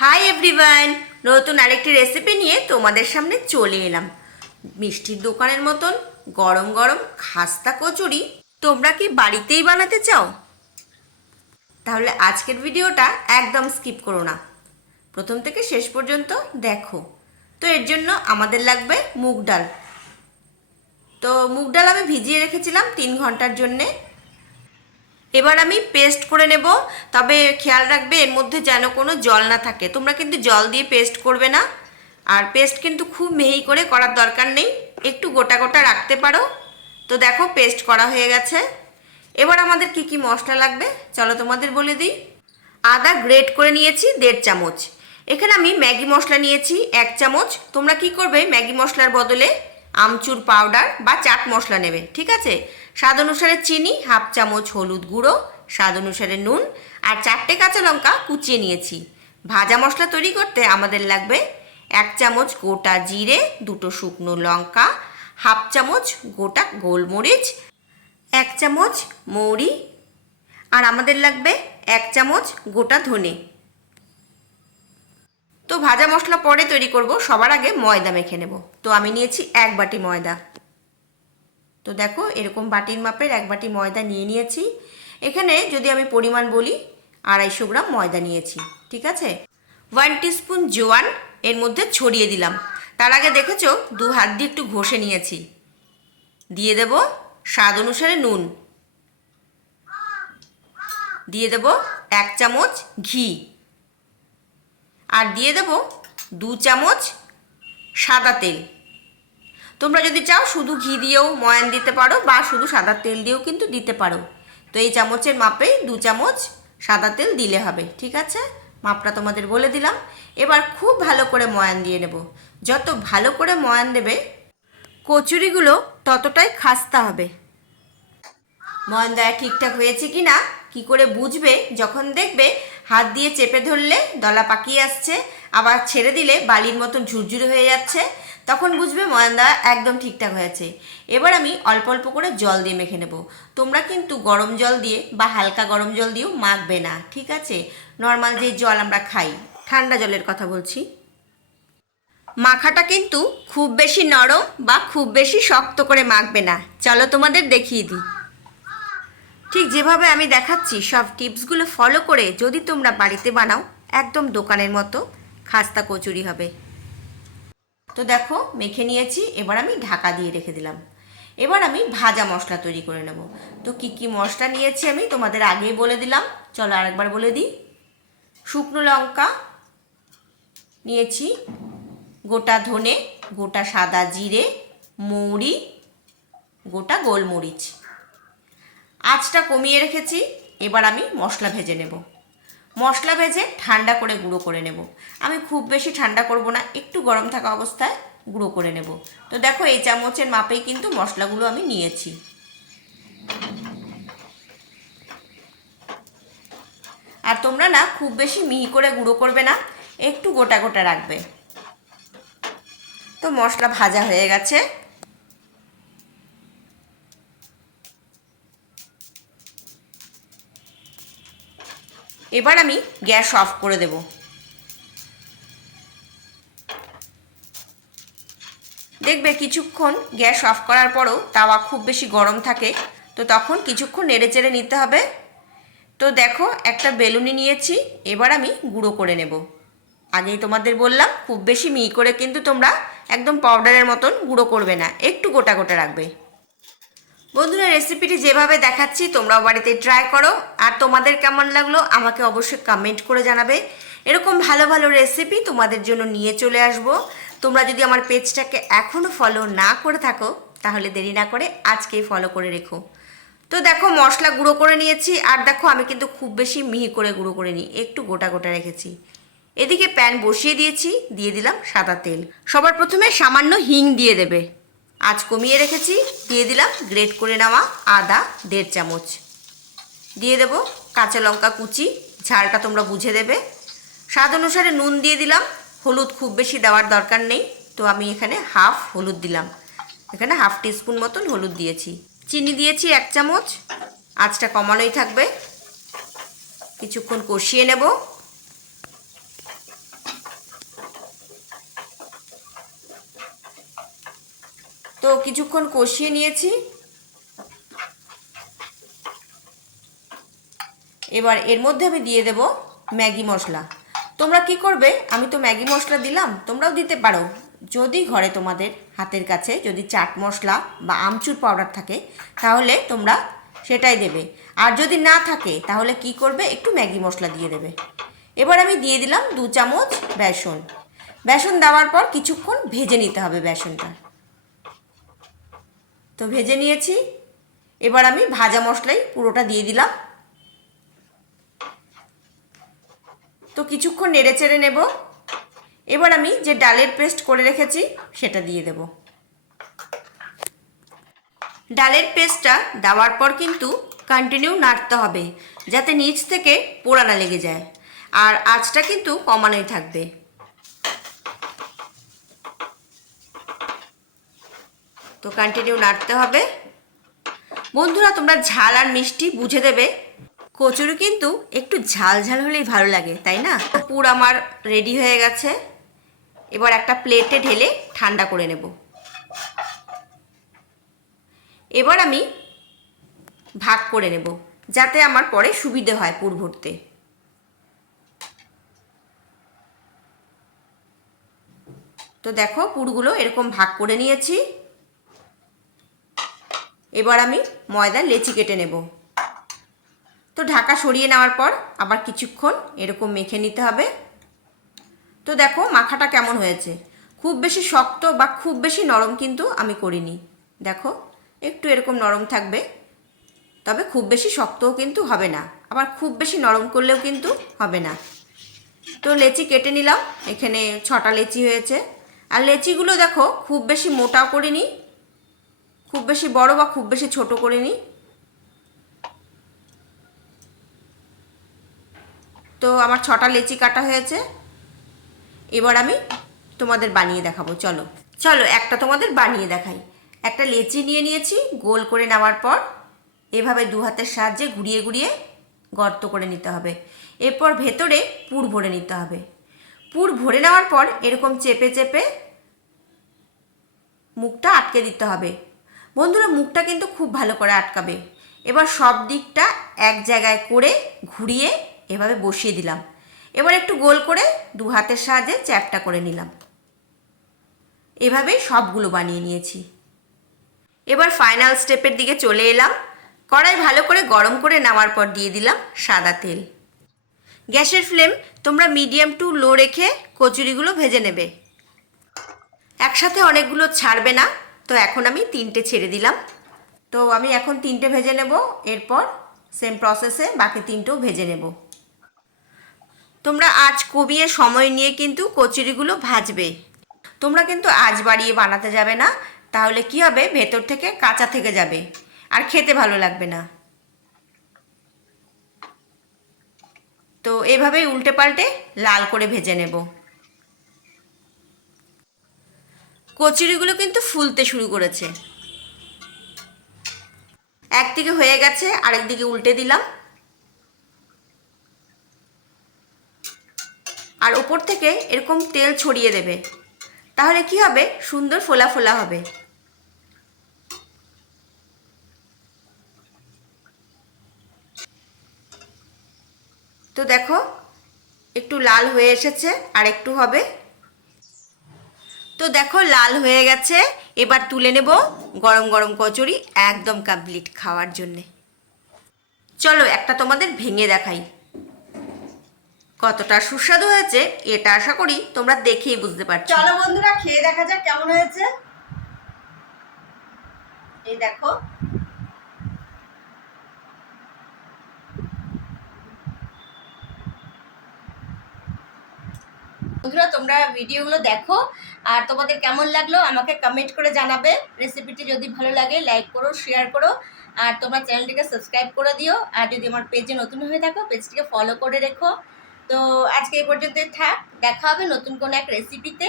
Hi everyone, নতুন আরেকটি recipe নিয়ে তোমাদের সামনে চলে এলাম। মিষ্টির দোকানের মতন গরম গরম খাস্তা কচুরি তোমরা কি বাড়িতেই বানাতে চাও? তাহলে আজকের ভিডিওটা একদম স্কিপ করো না, প্রথম থেকে শেষ পর্যন্ত দেখো। তো এর জন্য আমাদের লাগবে মুগ ডাল। তো মুগ ডাল আমি ভিজিয়ে রেখেছিলাম 3 ঘন্টার জন্যে। এবার আমি পেস্ট করে নেব, তবে খেয়াল রাখবে এর মধ্যে যেন কোনো জল না থাকে। তোমরা কিন্তু জল দিয়ে পেস্ট করবে না, আর পেস্ট কিন্তু খুব মিহি করে করার দরকার নেই, একটু গোটা গোটা রাখতে পারো। তো দেখো পেস্ট করা হয়ে গেছে। এবার আমাদের কি কি মশলা লাগবে চলো তোমাদের বলে দিই। আদা গ্রেট করে নিয়েছি 1.5 চামচ। এখানে আমি ম্যাগি মশলা নিয়েছি 1 চামচ। তোমরা কি করবে, ম্যাগি মশলার বদলে আমচুর পাউডার বা চাট মশলা নেবে, ঠিক আছে। স্বাদ অনুসারে চিনি, 1/2 চামচ হলুদ গুঁড়ো, স্বাদ অনুসারে নুন, আর 4টে কাঁচা লঙ্কা কুচিয়ে নিয়েছি। ভাজা মশলা তৈরি করতে আমাদের লাগবে 1 চামচ গোটা জিরে, 2টো শুকনো লঙ্কা, 1/2 চামচ গোটা গোলমরিচ, 1 চামচ মৌরি, আর আমাদের লাগবে 1 চামচ গোটা ধনে। তো ভাজা মশলা পরে তৈরি করব, সবার আগে ময়দা মেখে নেব। তো আমি নিয়েছি 1 বাটি ময়দা। তো দেখো এরকম বাটির মাপের 1 বাটি ময়দা নিয়ে নিয়েছি। এখানে যদি আমি পরিমাণ বলি 250 গ্রাম ময়দা নিয়েছি, ঠিক আছে। 1 টিস্পুন জোয়ান এর মধ্যে ছড়িয়ে দিলাম। তার আগে দেখেছো 2 হাত দিয়ে একটু ঘষে নিয়েছি। দিয়ে দেব স্বাদ অনুসারে নুন, দিয়ে দেব 1 চামচ ঘি, আর দিয়ে দেব 2 চামচ সাদা তেল। তোমরা যদি চাও শুধু ঘি দিয়েও ময়ান দিতে পারো, বা শুধু সাদা তেল দিয়েও কিন্তু দিতে পারো। তো এই চামচের মাপেই 2 চামচ সাদা তেল দিলে হবে, ঠিক আছে। মাপটা তোমাদের বলে দিলাম। এবার খুব ভালো করে ময়ান দিয়ে নেব। যত ভালো করে ময়ান দেবে কচুরিগুলো ততটাই খাস্তা হবে। ময়ান দেওয়া ঠিকঠাক হয়েছে কি না কী করে বুঝবে, যখন দেখবে হাত দিয়ে চেপে ধরলে দলা পাকিয়ে আসছে, আবার ছেড়ে দিলে বালির মতন ঝুরঝুরে হয়ে যাচ্ছে, তখন বুঝবে ময়ান দেওয়া একদম ঠিকঠাক হয়েছে। এবার আমি অল্প অল্প করে জল দিয়ে মেখে নেব। তোমরা কিন্তু গরম জল দিয়ে বা হালকা গরম জল দিয়েও মাখবে না, ঠিক আছে। নর্মাল যে জল আমরা খাই, ঠান্ডা জলের কথা বলছি। মাখাটা কিন্তু খুব বেশি নরম বা খুব বেশি শক্ত করে মাখবে না। চলো তোমাদের দেখিয়ে দিই। ঠিক যেভাবে আমি দেখাচ্ছি সব টিপসগুলো ফলো করে যদি তোমরা বাড়িতে বানাও, একদম দোকানের মতো খাস্তা কচুরি হবে। তো দেখো মেখে নিয়েছি, এবার আমি ঢাকা দিয়ে রেখে দিলাম। এবার আমি ভাজা মশলা তৈরি করে নেব। তো কি কি মশলা নিয়েছি আমি তোমাদের আগেই বলে দিলাম, চলো আরেকবার বলে দিই। শুকনো লঙ্কা নিয়েছি, গোটা ধনে, গোটা সাদা জিরে, মৌরি, গোটা গোলমরিচ। আঁচটা কমিয়ে রেখেছি। এবার আমি মশলা ভেজে নেব। মশলা ভেজে ঠান্ডা করে গুঁড়ো করে নেব। আমি খুব বেশি ঠান্ডা করব না, একটু গরম থাকা অবস্থায় গুঁড়ো করে নেব। তো দেখো এই চামচের মাপেই কিন্তু মশলাগুলো আমি নিয়েছি। আর তোমরা না খুব বেশি মিহি করে গুঁড়ো করবে না, একটু গোটা গোটা রাখবে। তো মশলা ভাজা হয়ে গেছে। এবার আমি গ্যাস অফ করে দেব। দেখবে কিছুক্ষণ গ্যাস অফ করার পরও তাওয়া খুব বেশি গরম থাকে, তো তখন কিছুক্ষণ নেড়ে চেড়ে নিতে হবে। তো দেখো একটা বেলুনি নিয়েছি, এবার আমি গুঁড়ো করে নেব। আগেই তোমাদের বললাম খুব বেশি মিহি করে কিন্তু তোমরা একদম পাউডারের মতন গুঁড়ো করবে না, একটু গোটা গোটা রাখবে। বন্ধুরা রেসিপিটি যেভাবে দেখাচ্ছি তোমরাও বাড়িতে ট্রাই করো, আর তোমাদের কেমন লাগলো আমাকে অবশ্যই কমেন্ট করে জানাবে। এরকম ভালো ভালো রেসিপি তোমাদের জন্য নিয়ে চলে আসব। তোমরা যদি আমার পেজটাকে এখনও ফলো না করে থাকো তাহলে দেরি না করে আজকেই ফলো করে রেখো। তো দেখো মশলা গুঁড়ো করে নিয়েছি, আর দেখো আমি কিন্তু খুব বেশি মিহি করে গুঁড়ো করে নিই, একটু গোটা গোটা রেখেছি। এদিকে প্যান বসিয়ে দিয়েছি, দিয়ে দিলাম সাদা তেল। সবার প্রথমে সামান্য হিং দিয়ে দেবে। আঁচ কমিয়ে রেখেছি, দিয়ে দিলাম গ্রেট করে নেওয়া আদা 1.5 চামচ। দিয়ে দেব কাঁচা লঙ্কা কুচি, ঝালটা তোমরা বুঝে দেবে। স্বাদ অনুসারে নুন দিয়ে দিলাম। হলুদ খুব বেশি দেওয়ার দরকার নেই, তো আমি এখানে হাফ হলুদ দিলাম। এখানে 1/2 টিস্পুন মতন হলুদ দিয়েছি। চিনি দিয়েছি 1 চামচ। আঁচটা কমানোই থাকবে। কিছুক্ষণ কষিয়ে নেব। তো কিছুক্ষণ কষিয়ে নিয়েছি। এবার এর মধ্যে আমি দিয়ে দেব ম্যাগি মশলা। তোমরা কি করবে, আমি তো ম্যাগি মশলা দিলাম, তোমরাও দিতে পারো। যদি ঘরে তোমাদের হাতের কাছে যদি চাট মশলা বা আমচুর পাউডার থাকে তাহলে তোমরা সেটাই দেবে। আর যদি না থাকে তাহলে কি করবে, একটু ম্যাগি মশলা দিয়ে দেবে। এবার আমি দিয়ে দিলাম 2 চামচ বেসন। বেসন দেওয়ার পর কিছুক্ষণ ভেজে নিতে হবে বেসনটা। তো ভেজে নিয়েছি। এবার আমি ভাজা মশলাই পুরোটা দিয়ে দিলাম। তো কিছুক্ষণ নেড়ে চেড়ে নেব। এবার আমি যে ডালের পেস্ট করে রেখেছি সেটা দিয়ে দেব। ডালের পেস্টটা দেওয়ার পর কিন্তু কন্টিনিউ নাড়তে হবে, যাতে নিচ থেকে পোড়া না লেগে যায়। আর আঁচটা কিন্তু কমানোই থাকবে। তো কন্টিনিউ নাড়তে হবে। বন্ধুরা, তোমরা ঝাল আর মিষ্টি বুঝে দেবে। কচুরি কিন্তু একটু ঝাল ঝাল হলেই ভালো লাগে, তাই না? তো পুর আমার রেডি হয়ে গেছে। এবার একটা প্লেটে ঢেলে ঠান্ডা করে নেব। এবার আমি ভাগ করে নেব, যাতে আমার পরে সুবিধে হয় পুর ভরতে। তো দেখো, পুরগুলো এরকম ভাগ করে নিয়েছি। এবার আমি ময়দার লেচি কেটে নেব। তো ঢাকা সরিয়ে নেওয়ার পর আবার কিছুক্ষণ এরকম মেখে নিতে হবে। তো দেখো মাখাটা কেমন হয়েছে। খুব বেশি শক্ত বা খুব বেশি নরম কিন্তু আমি করিনি। দেখো একটু এরকম নরম থাকবে, তবে খুব বেশি শক্তও কিন্তু হবে না, আবার খুব বেশি নরম করলেও কিন্তু হবে না। তো লেচি কেটে নিলাম। এখানে 6টা লেচি হয়েছে। আর লেচিগুলো দেখো খুব বেশি মোটাও করিনি, খুব বেশি বড় বা খুব বেশি ছোট করিনি। তো আমার 6টা লেচি কাটা হয়েছে। এবার আমি তোমাদের বানিয়ে দেখাবো। চলো চলো একটা তোমাদের বানিয়ে দেখাই। একটা লেচি নিয়ে নিয়েছি। গোল করে নেওয়ার পর এভাবে 2 হাতের সাহায্যে ঘুরিয়ে ঘুরিয়ে গর্ত করে নিতে হবে। এরপর ভেতরে পুর ভরে নিতে হবে। পুর ভরে নেওয়ার পর এরকম চেপে চেপে মুখটা আটকে দিতে হবে। বন্ধুরা, মুখটা কিন্তু খুব ভালো করে আটকাবে। এবার সব দিকটা এক জায়গায় করে ঘুরিয়ে এভাবে বসিয়ে দিলাম। এবার একটু গোল করে 2 হাতের সাহায্যে চ্যাপটা করে নিলাম। এভাবেই সবগুলো বানিয়ে নিয়েছি। এবার ফাইনাল স্টেপের দিকে চলে এলাম। কড়াই ভালো করে গরম করে নেওয়ার পর দিয়ে দিলাম সাদা তেল। গ্যাসের ফ্লেম তোমরা মিডিয়াম টু লো রেখে কচুরিগুলো ভেজে নেবে। একসাথে অনেকগুলো ছাড়বে না। তো এখন আমি 3টে ছেড়ে দিলাম। তো আমি এখন 3টে ভেজে নেব। এরপর সেম প্রসেসে বাকি 3টেও ভেজে নেব। তোমরা আঁচ কমিয়ে সময় নিয়ে কিন্তু কচুরিগুলো ভাজবে। তোমরা কিন্তু আঁচ বাড়িয়ে বানাতে যাবে না, তাহলে কি হবে, ভেতর থেকে কাঁচা থেকে যাবে আর খেতে ভালো লাগবে না। তো এভাবেই উল্টে পাল্টে লাল করে ভেজে নেব। কচুরিগুলো কিন্তু ফুলতে শুরু করেছে। একদিকে হয়ে গেছে, আরেক দিকে উল্টে দিলাম। আর ওপর থেকে এরকম তেল ছড়িয়ে দেবে, তাহলে কি হবে, সুন্দর ফোলা ফোলা হবে। তো দেখো একটু লাল হয়ে এসেছে, আর একটু হবে। তো দেখো লাল হয়ে গেছে। এবার তুলে নেব। গরম গরম কচুরি একদম কমপ্লিট খাওয়ার জন্যে। চলো একটা তোমাদের ভেঙে দেখাই কতটা সুস্বাদু হয়েছে। এটা আশা করি তোমরা দেখেই বুঝতে পারছো। চলো বন্ধুরা, খেয়ে দেখা যাক কেমন হয়েছে। এই দেখো, বন্ধুরা তোমরা ভিডিওগুলো দেখো, আর তোমাদের কেমন লাগলো আমাকে কমেন্ট করে জানাবে। রেসিপিটি যদি ভালো লাগে লাইক করো, শেয়ার করো, আর তোমরা চ্যানেলটিকে সাবস্ক্রাইব করে দিও। আর যদি আমার পেজে নতুন হয়ে থাকো পেজটিকে ফলো করে রেখো। তো আজকে এই পর্যন্তই থাক। দেখা হবে নতুন কোনো এক রেসিপিতে।